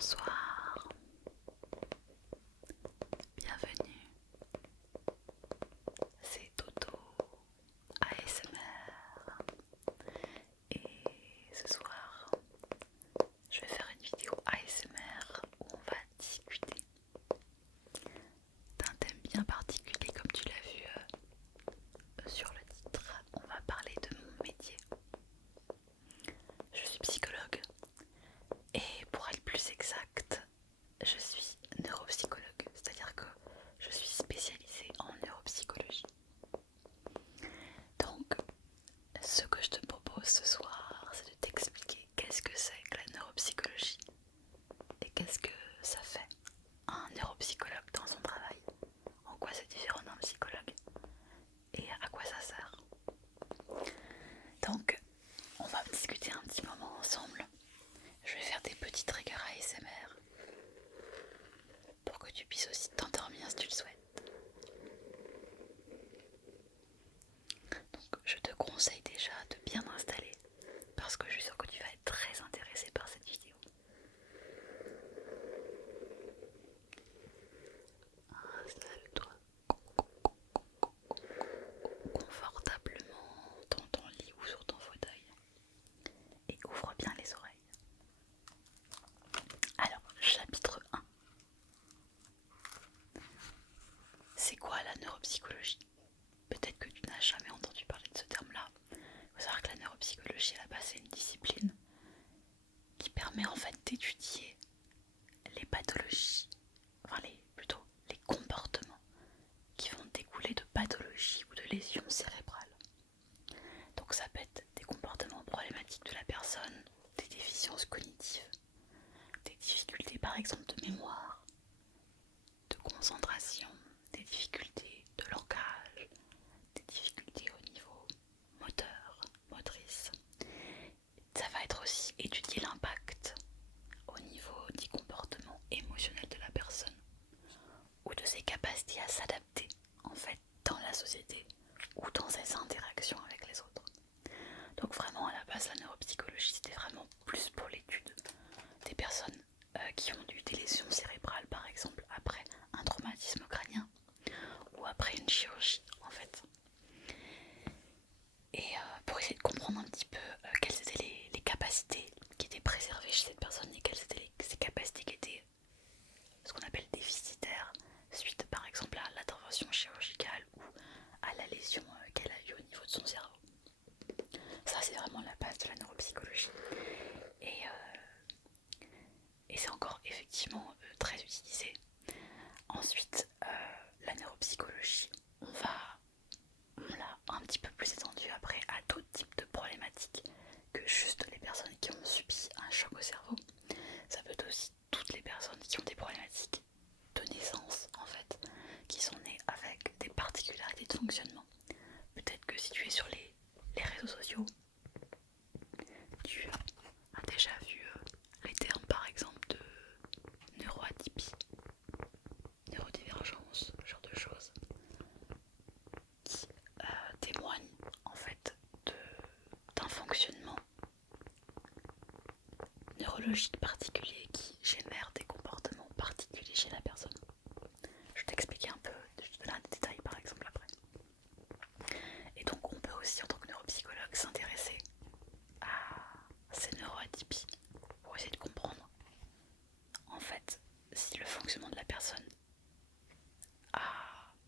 Bonsoir, bienvenue, c'est Toto ASMR et ce soir je vais faire une vidéo ASMR où on va discuter d'un thème bien particulier comme tu l'as vu sur le titre. On va parler de mon métier. Je suis psychologue et pour être plus exact, je suis neuropsychologue, c'est-à-dire que je suis spécialisée en neuropsychologie. Donc, ce que je te propose ce soir, c'est de t'expliquer qu'est-ce que c'est que la neuropsychologie et qu'est-ce que ça fait un neuropsychologue dans son travail, en quoi c'est différent d'un psychologue et à quoi ça sert. Donc, on va discuter un petit moment ensemble. Je vais faire des petits triggers ASMR pour que tu puisses aussi t'endormir si tu le souhaites. Donc je te conseille déjà de bien m'installer parce que je suis sûre que tu vas être très intéressé par cette vidéo. Installe-toi confortablement dans ton lit ou sur ton fauteuil et ouvre bien les oreilles. Alors, chapitre 1. C'est quoi la neuropsychologie? Peut-être que tu n'as jamais entendu parler de ce terme-là. Il faut savoir que la neuropsychologie, à la base, c'est une discipline qui permet en fait d'étudier les pathologies, plutôt les comportements qui vont découler de pathologies ou de lésions cérébrales. Donc ça peut être des comportements problématiques de la personne, des déficiences cognitives, des difficultés par exemple de mémoire, de concentration, des difficultés de langage, des difficultés au niveau moteur, motrice. Ça va être aussi étudier l'impact au niveau du comportement émotionnel de la personne ou de ses capacités à s'adapter en fait dans la société ou dans ses interactions avec les autres. Donc vraiment à la base la neuropsychologie c'était vraiment plus pour l'étude des personnes qui ont eu des lésions cérébrales par exemple après un traumatisme crânien ou après une chirurgie en fait. Et pour essayer de comprendre un petit peu quelles étaient les capacités qui étaient préservées chez cette personne et quelles étaient ces capacités qui étaient ce qu'on appelle déficitaires suite par exemple à l'intervention chirurgicale ou à la lésion qu'elle a eue au niveau de son cerveau. Ça c'est vraiment la base de la neuropsychologie et c'est encore effectivement très utilisé. Ensuite la neuropsychologie on l'a un petit peu plus étendue après à tout type de problématiques que juste les personnes qui ont subi un choc au cerveau. Ça peut être aussi toutes les personnes qui ont des problématiques de naissance en fait, qui sont nées avec des particularités de fonctionnement. Peut-être que si tu es sur les réseaux sociaux, tu as déjà vu les termes par exemple de neuroatypie, neurodivergence, ce genre de choses qui témoignent en fait d'un fonctionnement neurologique particulier qui génère des comportements particuliers chez la personne. Je vais t'expliquer un peu, je te donnerai des détails par exemple après. Et donc on peut aussi en tant que neuropsychologue s'intéresser à ces neuroatypies pour essayer de comprendre en fait si le fonctionnement de la personne a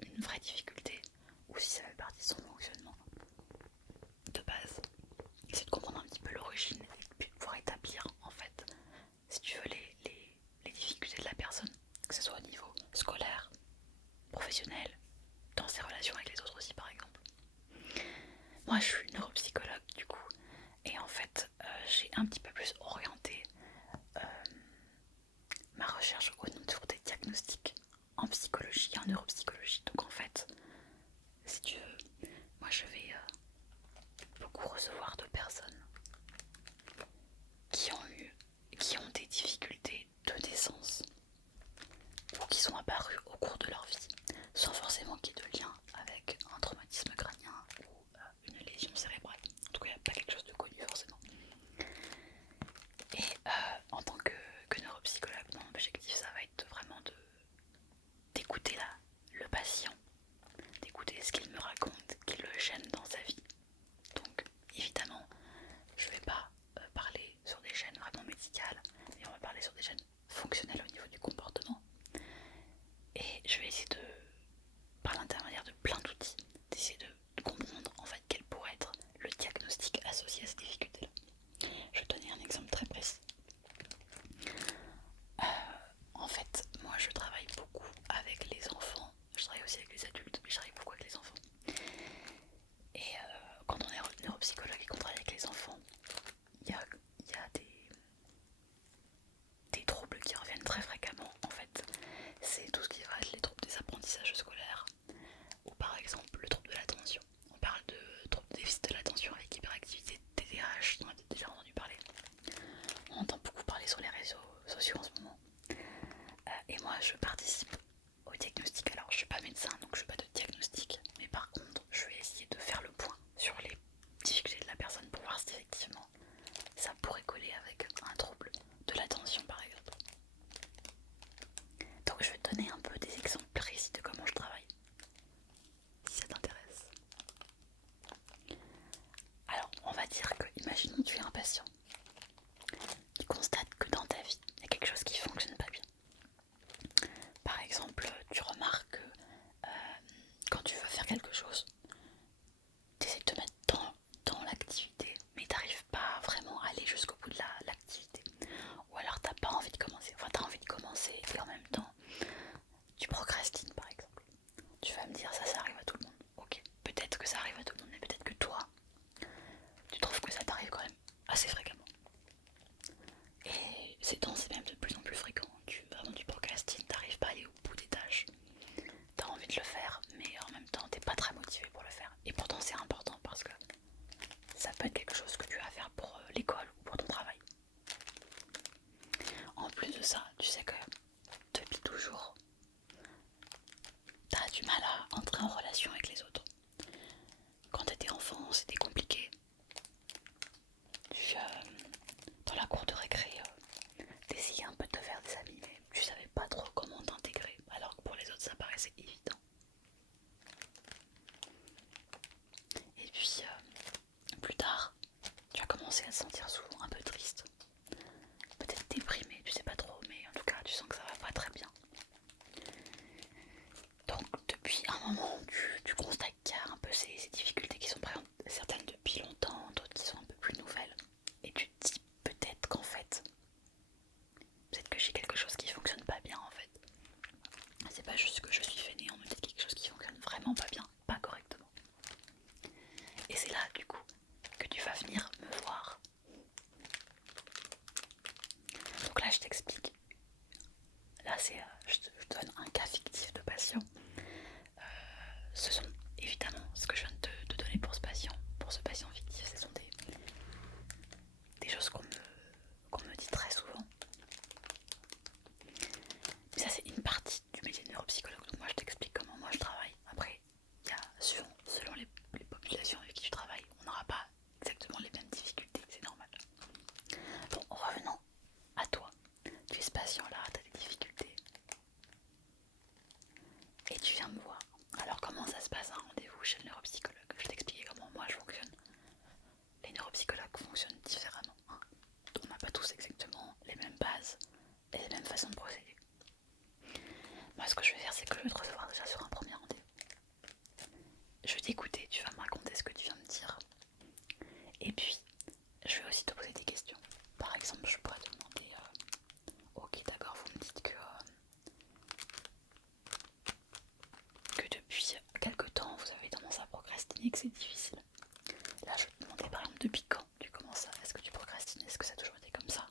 une vraie difficulté ou si ça fait partie de son fonctionnement de base. Essayer de comprendre un petit peu l'origine et puis pouvoir établir en fait si tu veux les difficultés de la personne, que ce soit au niveau scolaire, professionnel, dans ses relations avec les autres aussi par exemple. Moi je suis neuropsychologue du coup et en fait j'ai un petit peu plus orienté ma recherche autour des diagnostics en psychologie et en neuropsychologie. Donc en fait, si tu veux, moi je vais beaucoup recevoir de personnes qui ont des difficultés de naissance ou qui sont apparues au cours de leur vie sans forcément qu'il y ait de lien avec un traumatisme crânien ou une lésion cérébrale. En tout cas, il n'y a pas quelque chose de connu forcément. Et en tant que neuropsychologue, tu sais que depuis toujours, t'as du mal à entrer en relation avec les autres. Quand t'étais enfant, c'était compliqué. Dans la cour de récré, t'essayais un peu de te faire des amis, mais tu savais pas trop comment t'intégrer, alors que pour les autres, ça paraissait évident. Et puis, plus tard, tu as commencé à te sentir souvent un peu triste. Peut-être déprimé, tu sais pas trop, mais en tout cas, tu sens que ça va pas très bien. Donc, depuis un moment, tu constates qu'il y a un peu ces difficultés qui sont présentes, certaines depuis longtemps, d'autres qui sont un peu plus nouvelles. Et tu te dis peut-être qu'en fait, peut-être que j'ai quelque chose qui fonctionne pas bien en fait. C'est pas juste que je suis fainéant, mais peut-être quelque chose qui fonctionne vraiment pas bien, pas correctement. Et c'est là du coup que tu vas venir me voir. Donc là je t'explique. Là je te donne un cas fictif de patient. Ce sont évidemment ce que je viens de te donner pour ce patient fictif, ce sont des choses qu'on me dit très souvent. Mais ça c'est une partie du métier de neuropsychologue, donc moi je t'explique comment moi je travaille. Après, il y a selon les populations avec qui tu travailles, on n'aura pas exactement les mêmes difficultés, c'est normal. Bon, revenons à toi. Tu es ce patient-là, tu as des difficultés. Et tu viens me voir. Alors comment ça se passe un rendez-vous chez le neuropsychologue? Je vais t'expliquer comment moi je fonctionne. Les neuropsychologues fonctionnent différemment. On n'a pas tous exactement les mêmes bases et les mêmes façons de procéder. Moi ce que je vais faire, c'est que je vais te recevoir déjà sur un premier rendez-vous. Je vais t'écouter, tu vas me raconter ce que tu viens de me dire. Et puis, je vais aussi te poser des questions. Par exemple, je pourrais te demander ok, d'accord, vous me dites que depuis quelque temps vous avez tendance à procrastiner, que c'est difficile. Là, je vais te demander par exemple depuis quand tu commences à. Est-ce que tu procrastines? Est-ce que ça a toujours été comme ça?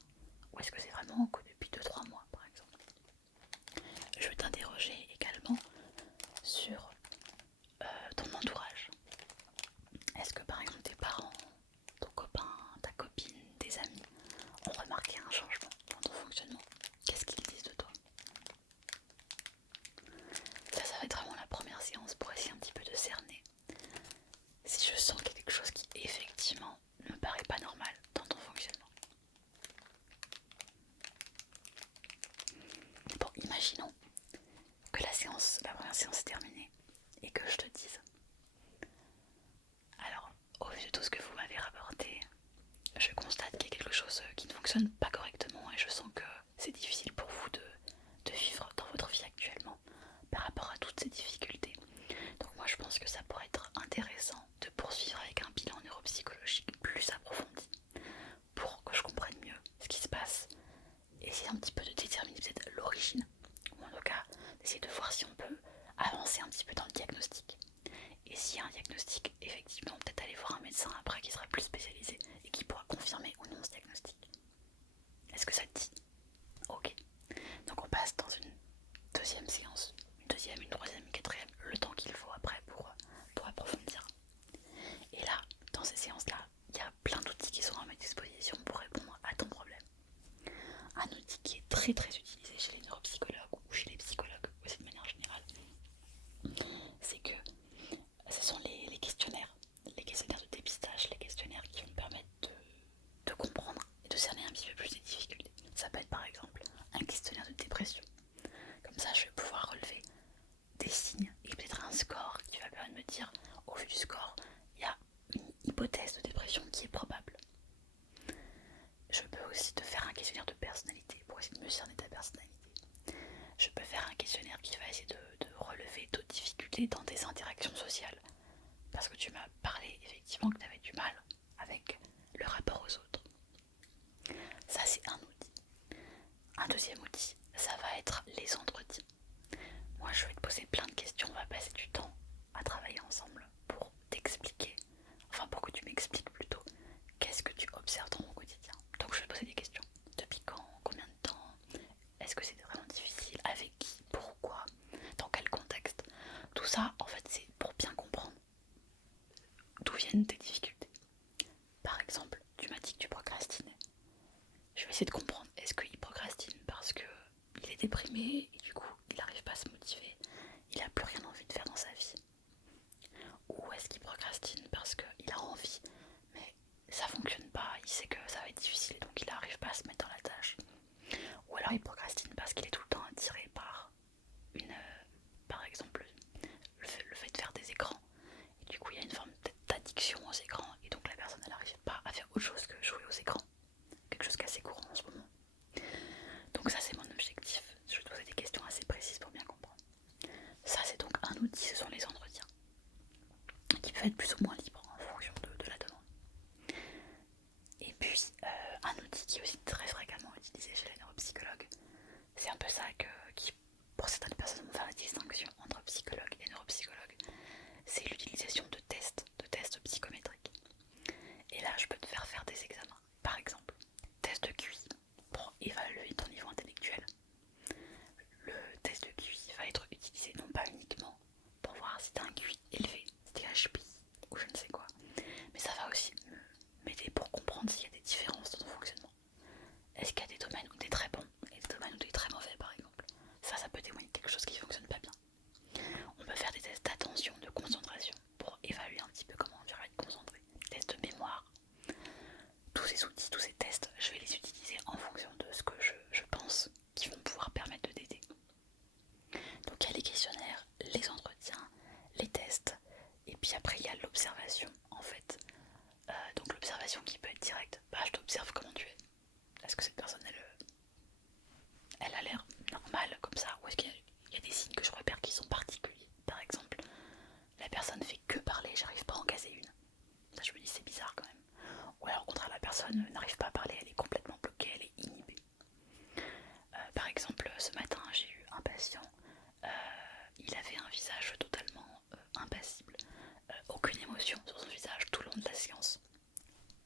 Ou est-ce que c'est vraiment que depuis 2-3 mois par exemple? Je vais t'interroger également sur ton entourage. Est-ce que par exemple tes parents, ton copain, ta copine, tes amis ont remarqué un changement dans ton fonctionnement? Qu'est-ce qu'ils disent de toi? Ça va être vraiment la première séance pour essayer un petit peu de cerner si je sens qu'il y a quelque chose qui effectivement ne me paraît pas normal dans ton fonctionnement. Bon, imaginons que la première séance est terminée et que je te dise: alors, au vu de tout ce que vous m'avez rapporté, je constate qu'il y a quelque chose qui ne fonctionne pas correctement et je sens que c'est difficile pour vous de vivre dans votre vie actuellement par rapport à toutes ces difficultés. Donc moi je pense que ça pourrait être intéressant de poursuivre avec un bilan neuropsychologique plus approfondi pour que je comprenne mieux ce qui se passe, essayer un petit peu de déterminer peut-être l'origine, ou en tout cas d'essayer de voir si on peut avancer un petit peu dans le diagnostic. Et s'il y a un diagnostic, effectivement, peut-être aller voir un médecin après qui sera plus spécialisé et qui pourra confirmer ou non ce diagnostic. Est-ce que ça te dit? Ok. Donc on passe dans une deuxième séance, une deuxième, une troisième, une quatrième, le temps qu'il faut après pour approfondir. Et là, dans ces séances-là, il y a plein d'outils qui sont à ma disposition pour répondre à ton problème. Un outil qui est très très utilisé chez les neuropsychologues ou chez les psychologues aussi de manière générale, c'est que ce sont les questionnaires de dépistage, les questionnaires qui vont me permettre de comprendre et de cerner un petit peu plus les difficultés. Ça peut être par exemple un questionnaire de dépression. Comme ça, je vais pouvoir relever des signes et peut-être un score qui va permettre de me dire, au vu du score, il y a une hypothèse de dépression qui est probable. Je peux aussi te faire un questionnaire de personnalité pour essayer de me cerner ta personnalité. Je peux faire un questionnaire qui va essayer de relever d'autres difficultés dans tes interactions sociales. Parce que tu m'as parlé effectivement que tu avais du mal avec le rapport aux autres. Ça, c'est un outil. Un deuxième outil, ça va être les entretiens. Moi, je vais te poser plein de questions, on va passer du temps à travailler ensemble pour t'expliquer, enfin pour que tu m'expliques plutôt, qu'est-ce que tu observes dans mon quotidien. Donc je vais te poser des questions. Depuis quand? Combien de temps? Est-ce que c'est vraiment difficile? Avec qui? Pourquoi? Dans quel contexte? Tout ça, en fait, c'est pour bien comprendre d'où viennent tes difficultés. Par exemple, tu m'as dit que tu procrastinais. Je vais essayer de comprendre, est-ce qu'il procrastine parce que déprimé et du coup il n'arrive pas à se motiver, il n'a plus rien envie de faire dans sa vie? Ou est-ce qu'il procrastine parce qu'il a envie mais ça fonctionne pas, il sait que ça va être difficile et donc il n'arrive pas à se mettre dans la tâche? Ou alors il procrastine parce qu'il est tout le temps attiré par par exemple le fait de faire des écrans et du coup il y a une forme d'addiction aux écrans et donc la personne elle n'arrive pas à faire autre chose que jouer aux écrans, quelque chose qui est assez courant en ce moment. Donc ça c'est mon objectif, je vais te poser des questions assez précises pour bien comprendre. Ça c'est donc un outil, ce sont les entretiens qui peuvent être plus ou moins libres en fonction de la demande. Et puis un outil qui est aussi très fréquemment utilisé chez les neuropsychologues, c'est un peu ça qui pour certaines personnes vont faire la distinction entre psychologue et neuropsychologue, c'est l'utilisation de tests psychométriques. Et là je peux te faire faire des examens, par exemple test de QI pour évaluer ton niveau intellectuel. Le test de QI va être utilisé non pas uniquement pour voir si tu as un QI élevé, si tu es HPI ou je ne sais quoi, mais ça va aussi m'aider pour comprendre s'il y a des différences dans ton fonctionnement. Est-ce qu'il y a des domaines où tu es très bon et des domaines où tu es très mauvais par exemple? Ça peut témoigner de quelque chose qui ne fonctionne pas bien. On peut faire des tests d'attention, de concentration pour évaluer un petit peu comment tu vas être concentré. Tests de mémoire. Tous ces outils, tous ces tests, je vais les utiliser en fonction de ce que je pense qui vont pouvoir permettre de t'aider. Donc il y a les questionnaires, les entretiens, les tests, et puis après il y a l'observation en fait. Donc l'observation qui peut être directe, bah je t'observe comment tu es. Est-ce que cette personne elle a l'air normale comme ça, ou est-ce qu'il y a des signes que je repère qui sont particuliers? Par exemple, la personne fait que parler, j'arrive pas à en caser une. Là je me dis c'est bizarre quand même. Ou alors au contraire la personne n'arrive pas à parler, elle est complètement bloquée, elle est inhibée. Par exemple ce matin j'ai eu un patient, il avait un visage totalement impassible, aucune émotion sur son visage tout le long de la séance.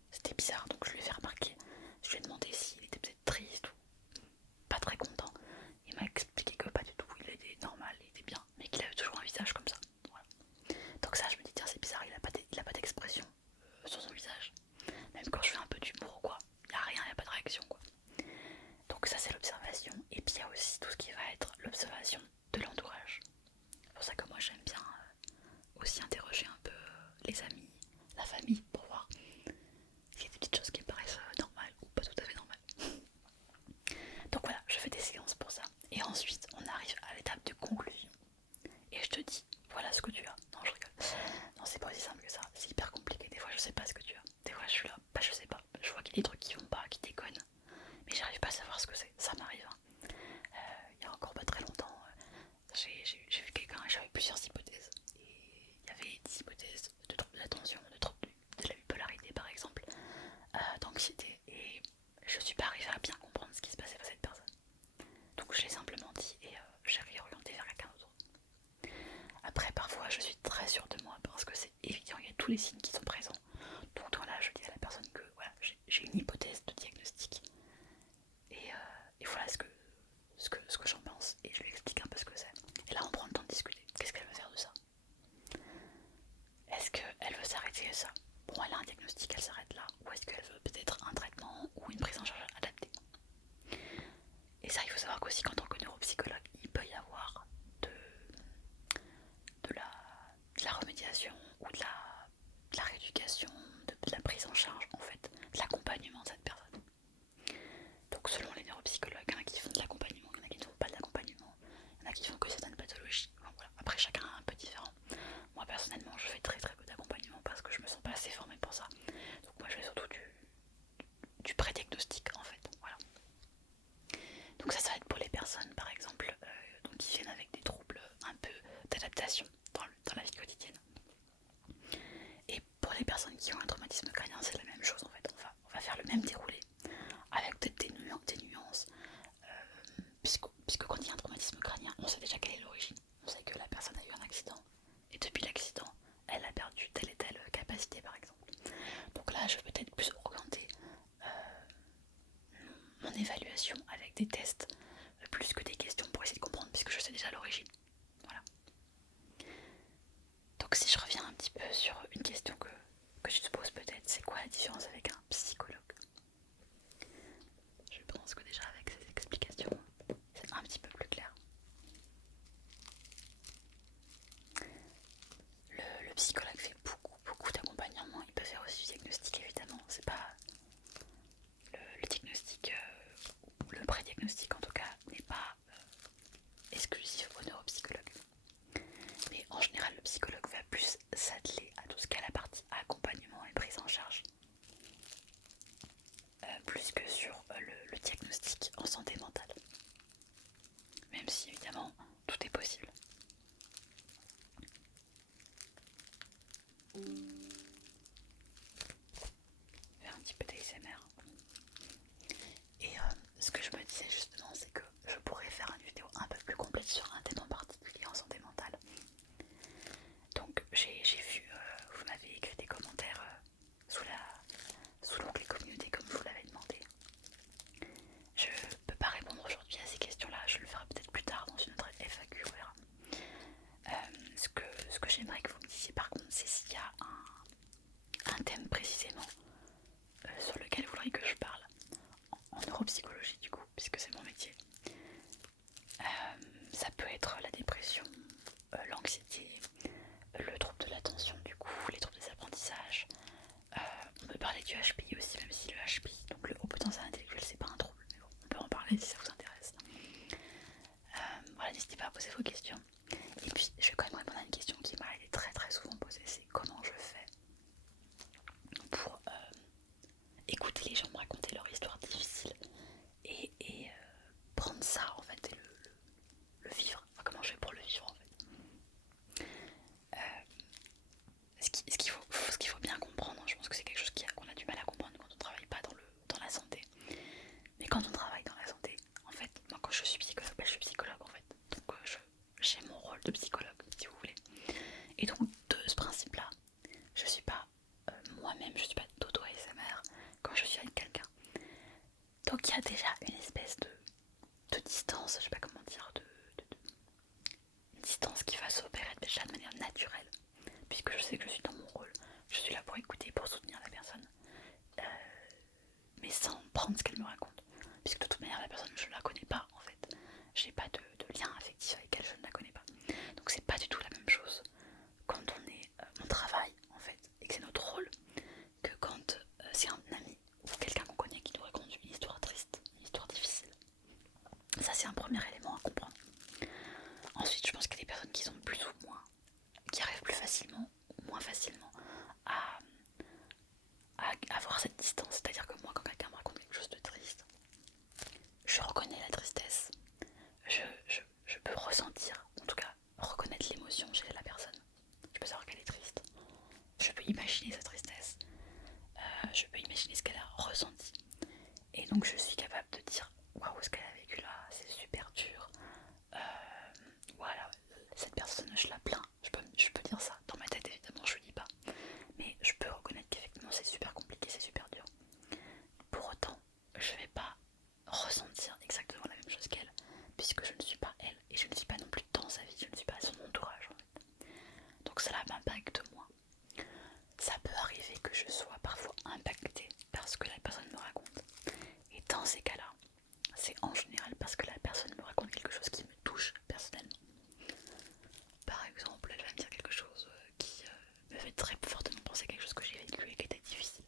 C'était bizarre donc je lui ai fait remarquer, je lui ai demandé s'il était peut-être triste ou pas très content. Il m'a expliqué que pas du tout, il était normal, il était bien, mais qu'il avait toujours un visage comme ça. Voilà. Donc ça je me dis tiens c'est bizarre, il a pas d'expression sur son visage. Même quand je fais un peu d'humour quoi, il n'y a rien, il n'y a pas de réaction quoi. Donc ça c'est l'observation. Et puis il y a aussi tout ce qui va être l'observation de l'entourage. C'est pour ça que moi j'aime bien aussi interroger un peu les amis, la famille, pour voir s'il y a des petites choses qui me paraissent normales ou pas tout à fait normales. Donc voilà, je fais des séances pour ça. Et ensuite on arrive à l'étape de conclusion. Et je te dis, voilà ce que tu as. Non je rigole. Non c'est pas aussi simple que ça, c'est hyper compliqué. Des fois je sais pas ce que tu as. Des fois je suis là, bah je sais pas. Je vois qu'il y a des trucs qui vont pas, qui déconnent. Mais j'arrive pas à savoir ce que c'est. Ça m'arrive. Hein. Il y a encore pas très longtemps, j'ai vu quelqu'un et j'avais plusieurs hypothèses. Et il y avait des hypothèses de troubles d'attention, de troubles de la bipolarité par exemple, d'anxiété. Et je suis pas arrivée à bien comprendre ce qui se passait avec cette personne. Donc je l'ai simplement dit et j'ai réorienté vers quelqu'un d'autre. Après parfois je suis très sûre de moi parce que c'est évident, il y a tous les signes qui sont présents. Donc dans là je dis à la personne que voilà, j'ai une hypothèse de diagnostic. Et voilà ce que j'en pense. Et je lui explique un peu ce que c'est. Et là on prend le temps de discuter. Qu'est-ce qu'elle veut faire de ça? Est-ce qu'elle veut s'arrêter à ça? Bon elle a un diagnostic, elle s'arrête là. Ou est-ce qu'elle veut peut-être un traitement ou une prise en charge adaptée? Et ça il faut savoir qu'aussi qu'en tant que neuropsychologue il peut y avoir de la remédiation ou de la rééducation, de la prise en charge en fait, de l'accompagnement de cette personne. Donc selon les neuropsychologues, il y en a qui font de l'accompagnement, il y en a qui ne font pas de l'accompagnement, il y en a qui font que certaines pathologies. Bon, voilà. Après chacun est un peu différent. Moi personnellement je fais très très peu d'accompagnement parce que je me sens pas assez formée pour ça. Donc moi je fais surtout du pré-diagnostic en fait. Voilà. Donc ça va être pour les personnes par exemple donc, qui viennent avec des troubles un peu d'adaptation dans la vie quotidienne. Et pour les personnes qui ont un traumatisme crânien c'est la même chose en fait. On va faire le même déroulé avec peut-être des nuances. Puisque quand il y a un traumatisme crânien, on sait déjà quelle est l'origine. On sait que la personne a eu un accident. Et depuis l'accident, elle a perdu telle et telle capacité par exemple. Donc là, je vais peut-être plus orienter mon évaluation avec des tests, plus que des questions pour essayer de comprendre, puisque je sais déjà l'origine. Voilà. Donc si je reviens un petit peu sur une question que tu te poses peut-être, c'est quoi la différence avec un psychologue? Je pense que déjà avec ces explications, c'est un petit peu poser vos questions. Et puis je vais quand même répondre à une question qui m'a été très très souvent posée, c'est comment je fais pour écouter les gens me raconter leur histoire difficile et prendre ça en fait et le vivre. Enfin, comment je fais pour le vivre en fait. Ce qu'il faut bien comprendre, je pense que c'est quelque chose qu'on a du mal à comprendre quand on ne travaille pas dans la santé. Mais quand on travaille dans la santé, en fait, moi quand je suis psychologue, je suis psychologue en fait. Donc j'ai mon rôle de psychologue, si vous voulez. Et donc de ce principe-là, je suis pas moi-même, je suis pas d'auto-ASMR quand je suis avec quelqu'un. Donc il y a déjà une espèce de distance, je sais pas comment dire, une distance qui va s'opérer déjà de manière naturelle. Puisque je sais que je suis dans mon rôle, je suis là pour écouter, pour soutenir la personne. Mais sans prendre ce qu'elle me raconte. Puisque de toute manière, la personne, je ne la connais pas en fait. J'ai pas de lien affectif avec elle, je ne la connais pas. Donc c'est pas du tout la même chose quand on travaille en fait et que c'est notre rôle que quand c'est un ami ou quelqu'un qu'on connaît qui nous raconte une histoire triste, une histoire difficile. Ça c'est un premier élément à comprendre. Ensuite je pense qu'il y a des personnes qui sont plus ou moins, qui arrivent plus facilement ou moins facilement à avoir cette distance. C'est-à-dire que moi quand quelqu'un me raconte quelque chose de triste, je reconnais la tristesse, je peux ressentir, en tout cas reconnaître l'émotion chez la personne. Je peux savoir qu'elle est triste, je peux imaginer sa tristesse, je peux imaginer ce qu'elle a ressenti. Et donc je suis capable de dire waouh, ce qu'elle a vécu là, c'est super dur. Voilà, cette personne, je la plains. Je peux dire ça. Dans ma tête, évidemment, je le dis pas. Mais je peux reconnaître qu'effectivement, c'est super compliqué, c'est super dur. Pour autant, je vais pas ressentir exactement la même chose qu'elle, puisque je ne suis pas elle, et je ne suis pas non plus dans sa vie, je ne suis pas son entourage en fait. Donc cela m'impacte moi. Ça peut arriver que je sois parfois impactée par ce que la personne me raconte. Et dans ces cas-là, c'est en général parce que la personne me raconte quelque chose qui me touche personnellement. Par exemple, elle va me dire quelque chose qui me fait très fortement penser à quelque chose que j'ai vécu et qui était difficile.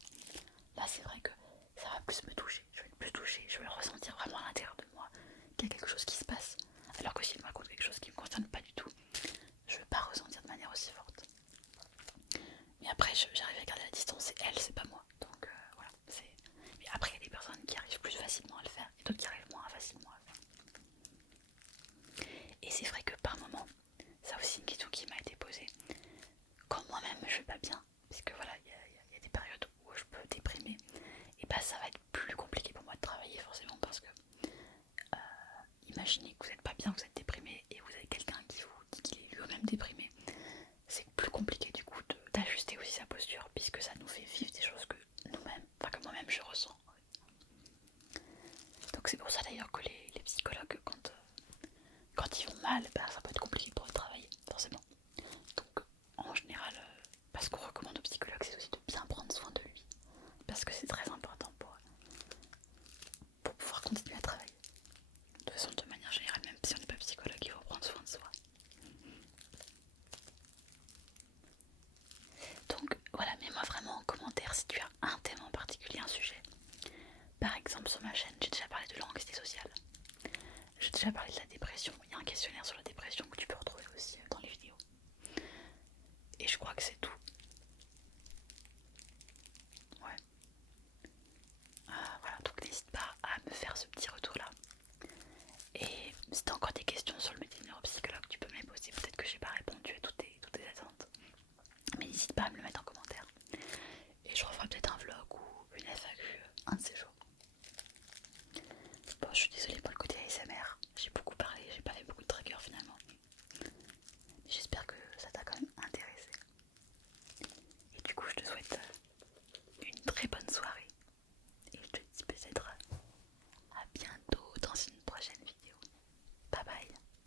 Là, c'est vrai que ça va plus me toucher, je vais être plus toucher, je vais ressentir vraiment à l'intérieur de moi qu'il y a quelque chose qui se passe. Alors que s'il me raconte quelque chose qui ne me concerne pas du tout, je ne vais pas ressentir de manière aussi forte. Mais après, j'arrive à garder la distance, c'est elle, c'est pas moi. Donc voilà. Mais après, il y a des personnes qui arrivent plus facilement à le faire et d'autres qui arrivent moins facilement à le faire. Et c'est vrai que par moment, ça aussi une question qui m'a été posée, quand moi-même je vais pas bien, parce que voilà, il y a des périodes où je peux déprimer, et bah ça va être plus compliqué pour moi de travailler forcément parce que imaginez que vous n'êtes pas bien, vous êtes déprimé et vous avez quelqu'un qui vous dit qu'il est lui-même déprimé. C'est plus compliqué du coup d'ajuster aussi sa posture puisque ça nous fait vivre des choses que nous-mêmes, enfin que moi-même je ressens. Donc c'est pour ça d'ailleurs que les psychologues quand ils vont mal, bah, ça peut être compliqué pour eux de travailler forcément. Donc en général, ce qu'on recommande aux psychologues c'est aussi de bien prendre soin de lui parce que c'est très important pour pouvoir continuer à travailler. De toute façon, de manière générale, même si on n'est pas psychologue, il faut prendre soin de soi. Donc voilà, mets-moi vraiment en commentaire si tu as un thème en particulier, un sujet. Par exemple, sur ma chaîne, j'ai déjà parlé de l'anxiété sociale. J'ai déjà parlé de la dépression. Il y a un questionnaire sur la dépression que tu peux retrouver aussi dans les vidéos. Et je crois que c'est tout. Ouais. Voilà, donc n'hésite pas à me faire ce petit retour là. Et si tu as encore